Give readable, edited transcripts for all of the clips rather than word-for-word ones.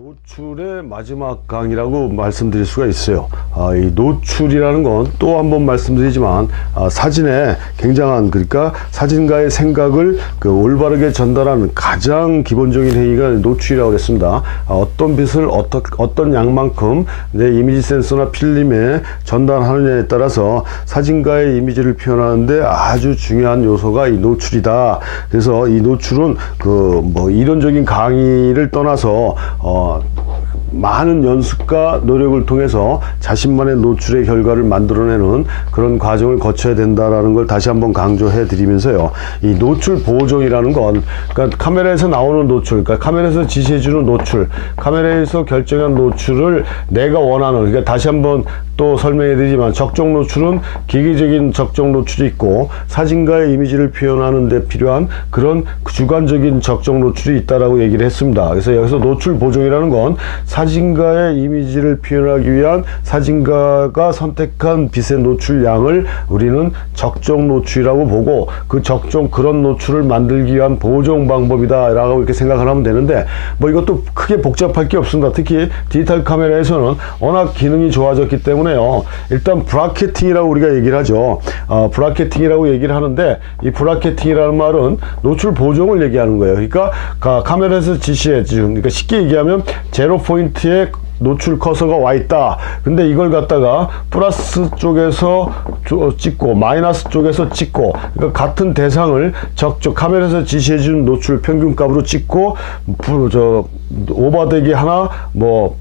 노출의 마지막 강의라고 말씀드릴 수가 있어요. 이 노출이라는 건 또 한 번 말씀드리지만 사진에 굉장한, 그러니까 사진가의 생각을 올바르게 전달하는 가장 기본적인 행위가 노출이라고 했습니다. 어떤 빛을 어떤 양만큼 내 이미지 센서나 필름에 전달하느냐에 따라서 사진가의 이미지를 표현하는데 아주 중요한 요소가 이 노출이다. 그래서 이 노출은 이론적인 강의를 떠나서 많은 연습과 노력을 통해서 자신만의 노출의 결과를 만들어내는 그런 과정을 거쳐야 된다라는 걸 다시 한번 강조해 드리면서요. 이 노출 보정이라는 건, 그러니까 카메라에서 나오는 노출, 그러니까 카메라에서 지시해 주는 노출, 카메라에서 결정한 노출을 내가 원하는, 그러니까 다시 한번 또 설명해 드리지만 적정 노출은 기계적인 적정 노출이 있고 사진가의 이미지를 표현하는 데 필요한 그런 주관적인 적정 노출이 있다라고 얘기를 했습니다. 그래서 여기서 노출 보정이라는 건 사진가의 이미지를 표현하기 위한 사진가가 선택한 빛의 노출량을 우리는 적정 노출이라고 보고, 그 그런 노출을 만들기 위한 보정 방법이다 라고 이렇게 생각을 하면 되는데, 이것도 크게 복잡할 게 없습니다. 특히 디지털 카메라에서는 워낙 기능이 좋아졌기 때문에 일단 브라켓팅이라고 우리가 얘기를 하죠. 브라켓팅이라고 얘기를 하는데, 이 브라켓팅이라는 말은 노출 보정을 얘기하는 거예요. 그러니까 카메라에서 지시해 준, 그러니까 쉽게 얘기하면 제로 포인트에 노출 커서가 와 있다. 근데 이걸 갖다가 플러스 쪽에서 찍고 마이너스 쪽에서 찍고, 그러니까 같은 대상을 카메라에서 지시해 준 노출 평균값으로 찍고 오버되기 하나,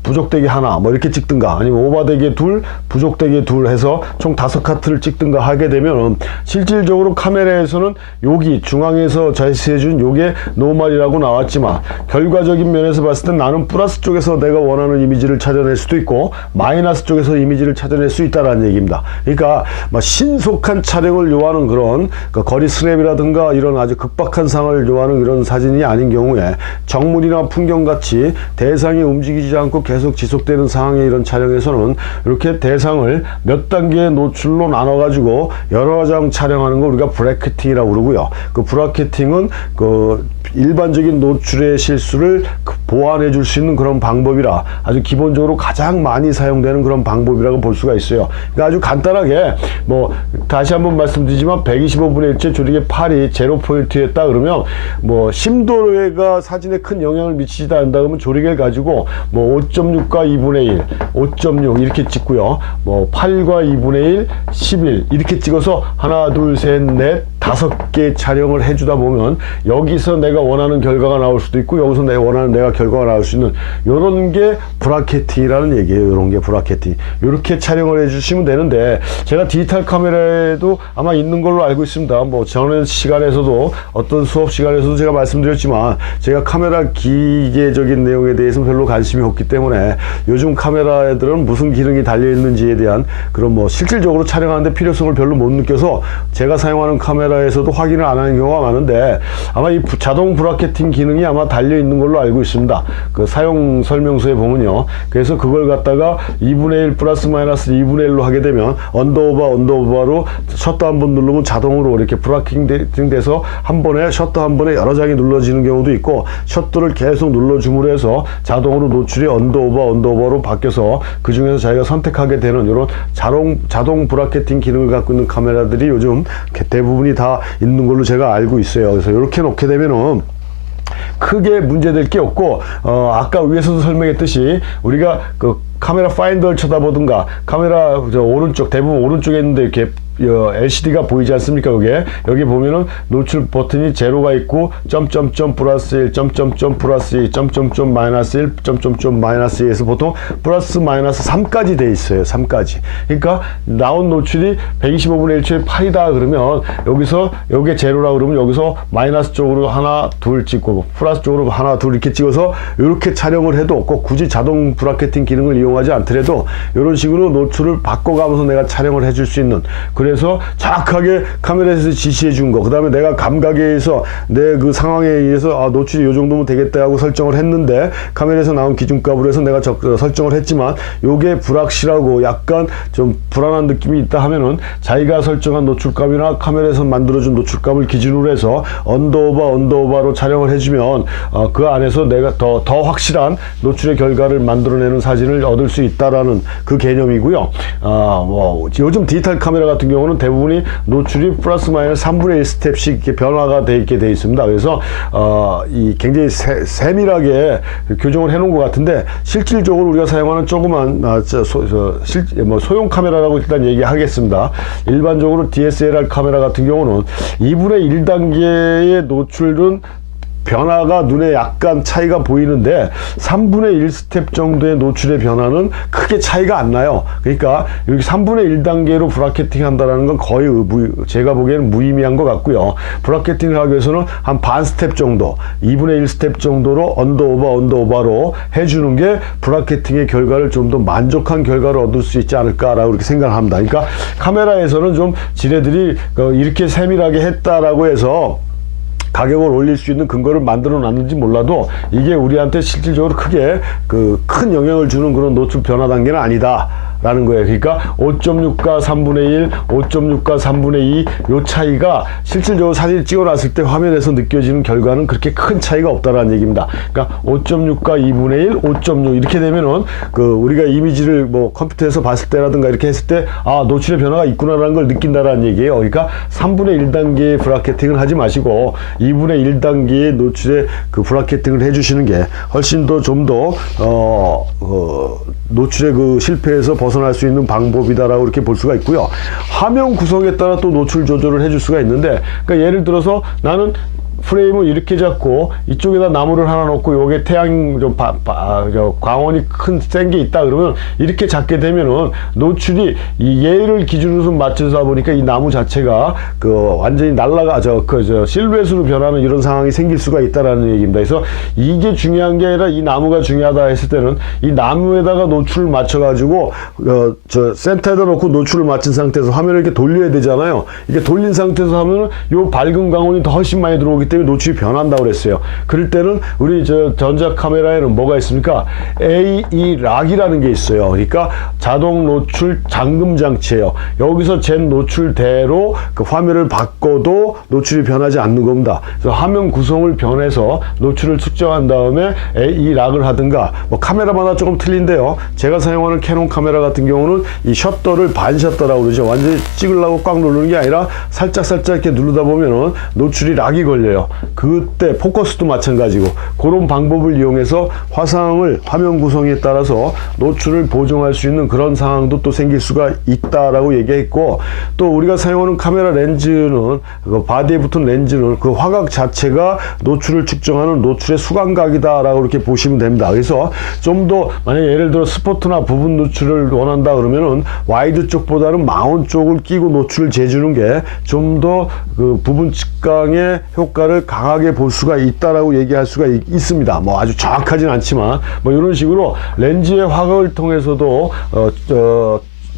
부족되기 하나, 이렇게 찍든가, 아니면 오버되기 둘, 부족되기 둘 해서 총 5카트를 찍든가 하게 되면 실질적으로 카메라에서는 여기 중앙에서 제시해준 요게 노멀이라고 나왔지만, 결과적인 면에서 봤을 때 나는 플러스 쪽에서 내가 원하는 이미지를 찾아낼 수도 있고 마이너스 쪽에서 이미지를 찾아낼 수 있다라는 얘기입니다. 그러니까 신속한 촬영을 요하는 그런 거리 스냅이라든가 이런 아주 급박한 상황을 요하는 그런 사진이 아닌 경우에 정물이나 풍경 같이 대상이 움직이지 않고 계속 지속되는 상황의 이런 촬영에서는 이렇게 대상을 몇 단계의 노출로 나눠 가지고 여러 장 촬영하는 걸 우리가 브래켓팅이라고 그러고요. 그 브래켓팅은 일반적인 노출의 실수를 보완해 줄 수 있는 그런 방법이라 아주 기본적으로 가장 많이 사용되는 그런 방법이라고 볼 수가 있어요. 그러니까 아주 간단하게 다시 한번 말씀드리지만 125분의 1째 조리개 8이 제로 포인트였다 그러면 심도가 사진에 큰 영향을 미치지 않는다 그러면 조리개를 가지고 5.6과 2분의 1, 5.6 이렇게 찍고요. 8과 2분의 1, 11 이렇게 찍어서 하나, 둘, 셋, 넷, 5개 촬영을 해주다 보면 여기서 내가 원하는 결과가 나올 수도 있고 여기서 내가 원하는 결과가 나올 수 있는 요런 게 브라켓팅이라는 얘기예요. 요런 게 브라켓팅. 요렇게 촬영을 해주시면 되는데, 제가 디지털 카메라에도 아마 있는 걸로 알고 있습니다. 전에 시간에서도 어떤 수업 시간에서도 제가 말씀드렸지만 제가 카메라 기계적인 내용에 대해서는 별로 관심이 없기 때문에 요즘 카메라들은 무슨 기능이 달려있는지에 대한 그런 실질적으로 촬영하는데 필요성을 별로 못 느껴서 제가 사용하는 카메라에서도 확인을 안 하는 경우가 많은데, 아마 이 자동 브라켓팅 기능이 아마 달려있는 걸로 알고 있습니다. 그 사용 설명서에 보면요. 그래서 그걸 갖다가 2분의 1 플러스 마이너스 2분의 1로 하게 되면 언더오버로 셔터 한 번 누르면 자동으로 이렇게 브라켓팅 돼서 한 번에 셔터 한 번에 여러 장이 눌러지는 경우도 있고, 셔터를 계속 눌러줌으로 해서 자동으로 노출이 언더오버로 바뀌어서 그 중에서 자기가 선택하게 되는 이런 자동 브라켓팅 기능을 갖고 있는 카메라들이 요즘 대부분이 다 있는 걸로 제가 알고 있어요. 그래서 이렇게 놓게 되면은 크게 문제될 게 없고, 아까 위에서도 설명했듯이 우리가 카메라 파인더를 쳐다보든가 카메라 오른쪽, 대부분 오른쪽에 있는데 이렇게 LCD가 보이지 않습니까? 여기 보면은 노출 버튼이 제로가 있고 점점점 플러스 1, 점점점 플러스 2, 점점점 마이너스 1, 점점점 마이너스 2에서 보통 플러스 마이너스 3까지 돼 있어요. 3까지. 그러니까 나온 노출이 125분의 1초에 8이다 그러면 여기서 여기에 제로라 그러면 여기서 마이너스 쪽으로 하나, 둘 찍고 플러스 쪽으로 하나, 둘 이렇게 찍어서 이렇게 촬영을 해도 꼭 굳이 자동 브라켓팅 기능을 이용하지 않더라도 이런 식으로 노출을 바꿔가면서 내가 촬영을 해줄 수 있는, 그래야 그래서 정확하게 카메라에서 지시해 준 거, 그 다음에 내가 감각에 의해서 내 그 상황에 의해서 노출이 이 정도면 되겠다 하고 설정을 했는데 카메라에서 나온 기준값으로 해서 내가 설정을 했지만 요게 불확실하고 약간 좀 불안한 느낌이 있다 하면은 자기가 설정한 노출값이나 카메라에서 만들어준 노출값을 기준으로 해서 언더오버로 촬영을 해주면 그 안에서 내가 더 확실한 노출의 결과를 만들어내는 사진을 얻을 수 있다라는 그 개념이고요. 요즘 디지털 카메라 같은 경우는 대부분이 노출이 플러스 마이너스 3분의 1 스텝씩 이렇게 변화가 돼 있게 돼 있습니다. 그래서 이 굉장히 세밀하게 교정을 해놓은 것 같은데 실질적으로 우리가 사용하는 조그만 소형 카메라라고 일단 얘기하겠습니다. 일반적으로 DSLR 카메라 같은 경우는 2분의 1단계의 노출은 변화가 눈에 약간 차이가 보이는데 3분의 1 스텝 정도의 노출의 변화는 크게 차이가 안 나요. 그러니까 여기 3분의 1단계로 브라켓팅 한다는 건 거의 제가 보기에는 무의미한 것 같고요. 브라켓팅을 하기 위해서는 한 반 스텝 정도, 2분의 1 스텝 정도로 언더오버로 해주는 게 브라켓팅의 결과를 좀 더 만족한 결과를 얻을 수 있지 않을까라고 이렇게 생각합니다. 그러니까 카메라에서는 좀 지네들이 이렇게 세밀하게 했다라고 해서 가격을 올릴 수 있는 근거를 만들어 놨는지 몰라도 이게 우리한테 실질적으로 크게 큰 영향을 주는 그런 노출 변화 단계는 아니다 라는 거예요. 그러니까 5.6과 3분의 1, 5.6과 3분의 2 요 차이가 실질적으로 사진을 찍어놨을 때 화면에서 느껴지는 결과는 그렇게 큰 차이가 없다라는 얘기입니다. 그러니까 5.6과 2분의 1, 5.6 이렇게 되면은 우리가 이미지를 뭐 컴퓨터에서 봤을 때라든가 이렇게 했을 때 노출의 변화가 있구나라는 걸 느낀다라는 얘기예요. 그러니까 3분의 1단계의 브라켓팅을 하지 마시고 2분의 1단계의 노출의 그 브라켓팅을 해주시는 게 훨씬 더 좀 더 노출의 그 실패에서 벗어날 수 있는 방법이다라고 이렇게 볼 수가 있고요. 화면 구성에 따라 또 노출 조절을 해줄 수가 있는데, 그러니까 예를 들어서 나는 프레임을 이렇게 잡고 이쪽에다 나무를 하나 놓고 요게 태양 광원이 센 게 있다 그러면 이렇게 잡게 되면은 노출이 얘를 기준으로 맞춰서 보니까 이 나무 자체가 완전히 날라가 실루엣으로 변하는 이런 상황이 생길 수가 있다라는 얘기입니다. 그래서 이게 중요한 게 아니라 이 나무가 중요하다 했을 때는 이 나무에다가 노출을 맞춰 가지고 센터에다 놓고 노출을 맞춘 상태에서 화면을 이렇게 돌려야 되잖아요. 이게 돌린 상태에서 하면은 요 밝은 광원이 더 훨씬 많이 들어오기 때문에 노출이 변한다고 그랬어요. 그럴 때는 우리 전자 카메라에는 뭐가 있습니까? AE 락이라는 게 있어요. 그러니까 자동 노출 잠금 장치예요. 여기서 잰 노출대로 그 화면을 바꿔도 노출이 변하지 않는 겁니다. 그래서 화면 구성을 변해서 노출을 측정한 다음에 AE 락을 하든가, 뭐 카메라마다 조금 틀린데요. 제가 사용하는 캐논 카메라 같은 경우는 이 셔터를 반 셔터라고 그러죠. 완전히 찍으려고 꽉 누르는 게 아니라 살짝 이렇게 누르다 보면은 노출이 락이 걸려요. 그때 포커스도 마찬가지고 그런 방법을 이용해서 화면 구성에 따라서 노출을 보정할 수 있는 그런 상황도 또 생길 수가 있다라고 얘기했고, 또 우리가 사용하는 카메라 렌즈는 바디에 붙은 렌즈는 그 화각 자체가 노출을 측정하는 노출의 수감각이다라고 이렇게 보시면 됩니다. 그래서 좀 더 만약에 예를 들어 스포트나 부분 노출을 원한다 그러면은 와이드 쪽보다는 마운 쪽을 끼고 노출을 재주는 게 좀 더 그 부분 측강의 효과를 강하게 볼 수가 있다라고 얘기할 수가 있습니다. 뭐 아주 정확하진 않지만 뭐 이런 식으로 렌즈의 화각을 통해서도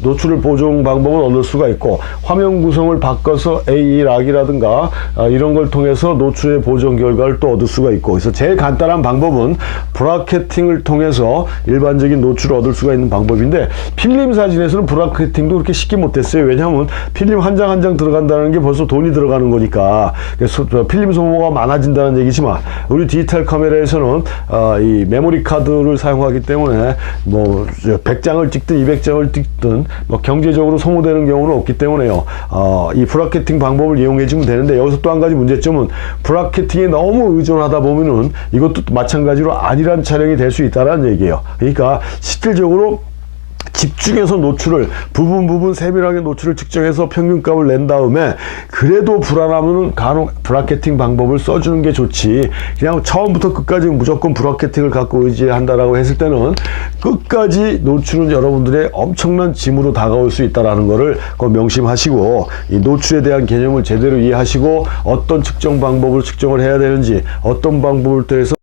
노출을 보정 방법을 얻을 수가 있고, 화면 구성을 바꿔서 AE 락이라든가 이런 걸 통해서 노출의 보정 결과를 또 얻을 수가 있고, 그래서 제일 간단한 방법은 브라켓팅을 통해서 일반적인 노출을 얻을 수가 있는 방법인데, 필름 사진에서는 브라켓팅도 그렇게 쉽게 못했어요. 왜냐하면 필름 한 장 한 장 들어간다는 게 벌써 돈이 들어가는 거니까. 그래서 필름 소모가 많아진다는 얘기지만 우리 디지털 카메라에서는 이 메모리 카드를 사용하기 때문에 뭐 100장을 찍든 200장을 찍든 뭐 경제적으로 소모되는 경우는 없기 때문에요. 이 브라켓팅 방법을 이용해 주면 되는데, 여기서 또 한 가지 문제점은 브라켓팅에 너무 의존하다 보면은 이것도 마찬가지로 안일한 촬영이 될 수 있다는 얘기예요. 그러니까 실질적으로 집중해서 노출을 부분 세밀하게 노출을 측정해서 평균값을 낸 다음에 그래도 불안하면은 간혹 브라켓팅 방법을 써주는 게 좋지, 그냥 처음부터 끝까지 무조건 브라켓팅을 갖고 의지한다라고 했을 때는 끝까지 노출은 여러분들의 엄청난 짐으로 다가올 수 있다라는 거를 꼭 명심하시고, 이 노출에 대한 개념을 제대로 이해하시고 어떤 측정 방법으로 측정을 해야 되는지, 어떤 방법을 통해서